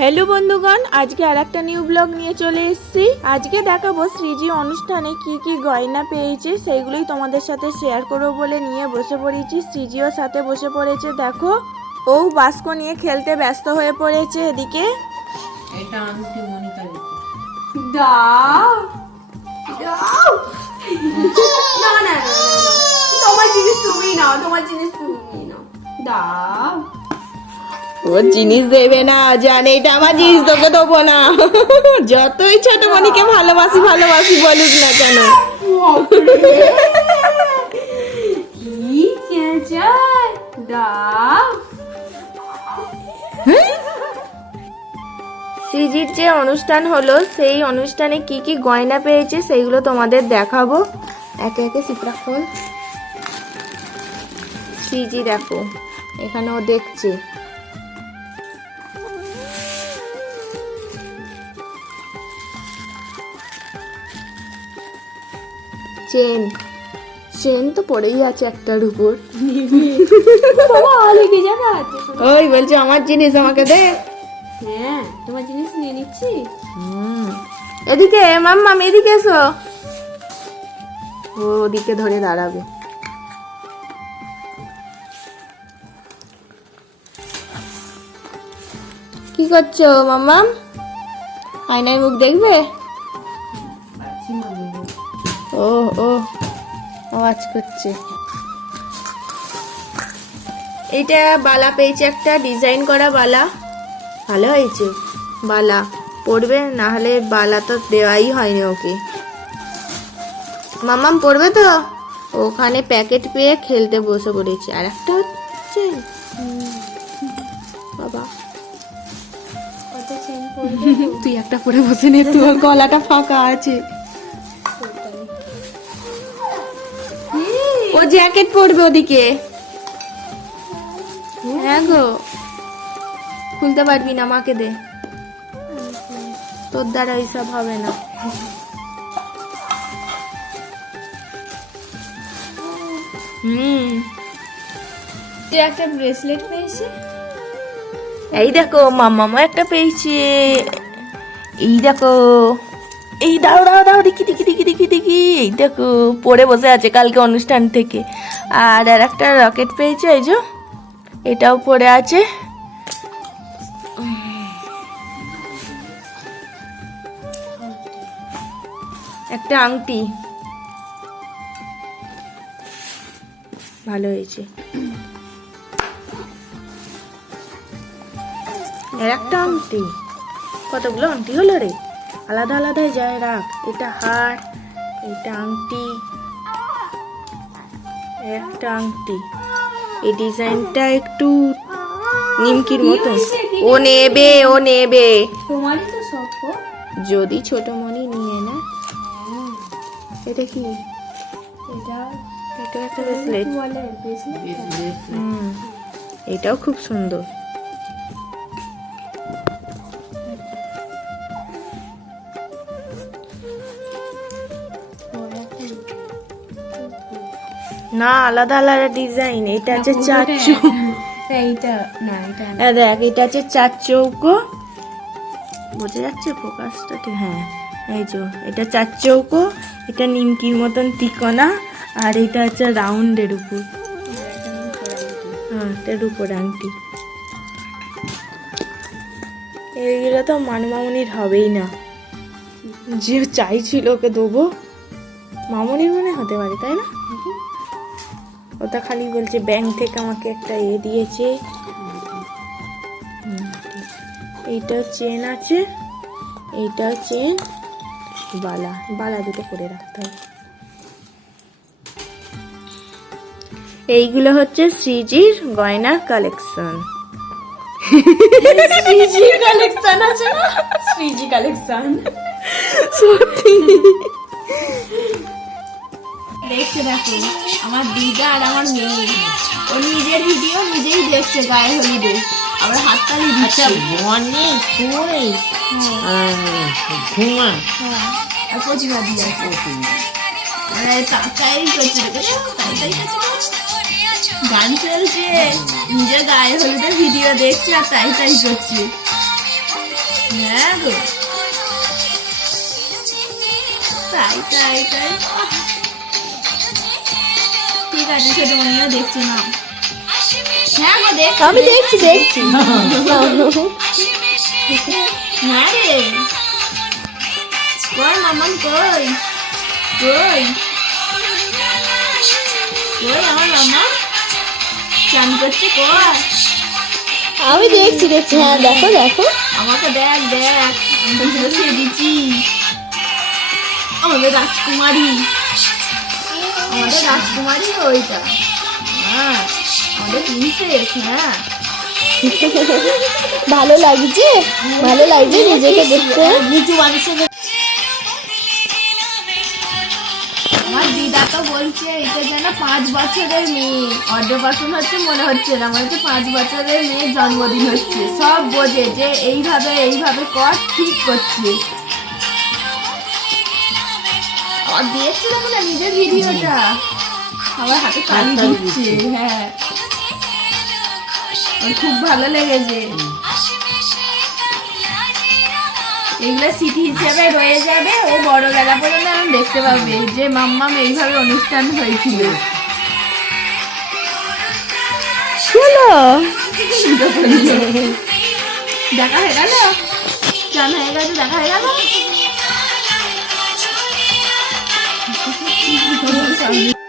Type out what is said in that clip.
Hello বন্ধুগণ আজকে আর একটা নিউ ব্লগ নিয়ে চলে এসেছি। আজকে দেখাবো শ্রীজি অনুষ্ঠানে কি কি গয়না পেয়েছে সেইগুলোই তোমাদের সাথে শেয়ার করব বলে নিয়ে বসে পড়েছি। শ্রীজিও সাথে বসে পড়েছে দেখো। ও বাস্ক নিয়ে খেলতে ব্যস্ত হয়ে পড়েছে এদিকে। তোমার জিনিস তুমি নাও তোমার জিনিস তুমি নাও। দাও। ও জিনিস দেবে না, জানে, এটা আমার জিনিস, তোকে দেবো না। যতই ছোট মনিকে ভালোবাসি ভালোবাসি বলুক না কেন। শ্রীজির যে অনুষ্ঠান হলো, সেই অনুষ্ঠানে কি কি গয়না পেয়েছে সেইগুলো তোমাদের দেখাবো। একে একে সিপরা খোল। শ্রীজি দেখো এখানে ও দেখছে। চেন। চেন তো পড়েই আছে একটার উপর। ওই বলছে আমার জিনিস আমাকে দে। হ্যাঁ তোমার জিনিস নিয়ে নিচ্ছি? এদিকে মাম্মাম এদিকে এসো। ও ওদিকে ধরে দাঁড়াবে। কি করছ মাম্মাম আয়নায় মুখ দেখবে? ও ও আওয়াজ করছে। এটা বালা পেয়েছে একটা ডিজাইন করা বালা। ভালো হয়েছে? বালা পড়বে না হলে বালা তো দেওয়াই হয়নি ওকে। মামাম পড়বে তো? ওখানে প্যাকেট পেয়ে খেলতে বসে পড়েছে। আর একটা হচ্ছে? বাবা। তুই একটা পরে বসে নে তোর গলাটা ফাঁকা আছে। ও জ্যাকেট পরবে ওদিকে। হ্যাঁ গো, খুলতে পারবি না, মাকে দে। তোর দ্বারা এইসব হবে না। হুম। তুই একটা ব্রেসলেট পেয়েছি? এই দেখো মামামা একটা পেয়েছে। এই দেখো। এই দাও দাও দাও, দেখি দেখি দেখি দেখি দেখি। এই দেখো, পড়ে বসে আছে কালকে অনুষ্ঠান থেকে। আর আর একটা রকেট পেয়েছে, এই যে, এটাও পড়ে আছে। একটা আংটি। ভালো হয়েছে। এর একটা আংটি। কতগুলো আংটি হলো রে? আলাদা আলাদা যায় রাখ এটা হার এটা আংটি একটা আংটি। এই ডিজাইনটা একটু নিমকির মতো। ও নেবে ও নেবে। তোমারই তো সব যদি ছোট মনি নিয়ে না। এটা কি? এটা এটা একটা ব্রেসলেট এটাও খুব সুন্দর। না আলাদা আলাদা ডিজাইন এটা আছে চার চৌক। এইটা না এটা দেখ এটা আছে চার চৌকো। বোঝা যাচ্ছে ফোকাসটা ঠিক? হ্যাঁ এই যে এটা চার চৌকো এটা নিমকির মতন তিকোনা আর এটা হচ্ছে রাউন্ডের উপর। হ্যাঁ এটার উপর আংটি। এইগুলো তো মানমামনির হবেই না। যে চাইছিল ওকে দেবো মামনির মনে হতে পারে তাই না? ওটা খালি বলছে ব্যাংক থেকে আমাকে একটা এ দিয়েছে। হুম, ঠিক। এইটা চেন আছে এইটা চেন বালা বালা দুটো করে রাখতে হবে। এইগুলো হচ্ছে শ্রীজির গয়নার কালেকশন শ্রীজি কালেকশন আছে না? শ্রীজি কালেকশন সত্যি। দেখছে দেখো আমার দিদা আর আমার মেয়ে। ও নিজের ভিডিও নিজেই দেখছে গায়ে হলুদে। আবার হাততালি আচ্ছা দিচ্ছে বনি কই ঘুমা আর প্রতিভা দিয়ে মানে তাই করছে তাই তাই গান চলছে নিজের গায়ে হলুদের ভিডিও দেখছে আর তাই তাই করছে। হ্যাঁ গো। তাই তাই তাই। আমি দেখছি দেখছি। হ্যাঁ চান করছে আমি দেখছি দেখছি হ্যাঁ দেখো দেখো। আমাকে দেখ দেখ। আমি দিচ্ছি। আমাদের রাজকুমারী। আমাদের রাজকুমারী ওইটা। হ্যাঁ আমাদের প্রিন্সেস হ্যাঁ। ভালো লাগছে? ভালো লাগছে নিজেকে দেখতে? নিচু মানুষের আমার দিদা তো বলছে এটা যেন পাঁচ বছরের মেয়ে। অর্ধপাশন হচ্ছে মনে হচ্ছে না। মনে হচ্ছে পাঁচ বছরের মেয়ের জন্মদিন হচ্ছে। সব বোঝে যে এইভাবে এইভাবে কর ঠিক করছে। আর দেখছি না নিজের ভিডিওটা। আমার হাতে কালি দিচ্ছে। হ্যাঁ। খুব ভালো লেগেছে। এগুলো স্মৃতি হিসেবে রয়ে যাবে ও বড় বেলা পর্যন্ত আমি দেখতে পাবে যে মাম্মাম এইভাবে অনুষ্ঠান হয়েছিল। দেখা হয়ে গেল? চান হয়ে গেছে দেখা হয়ে গেল? 你也想你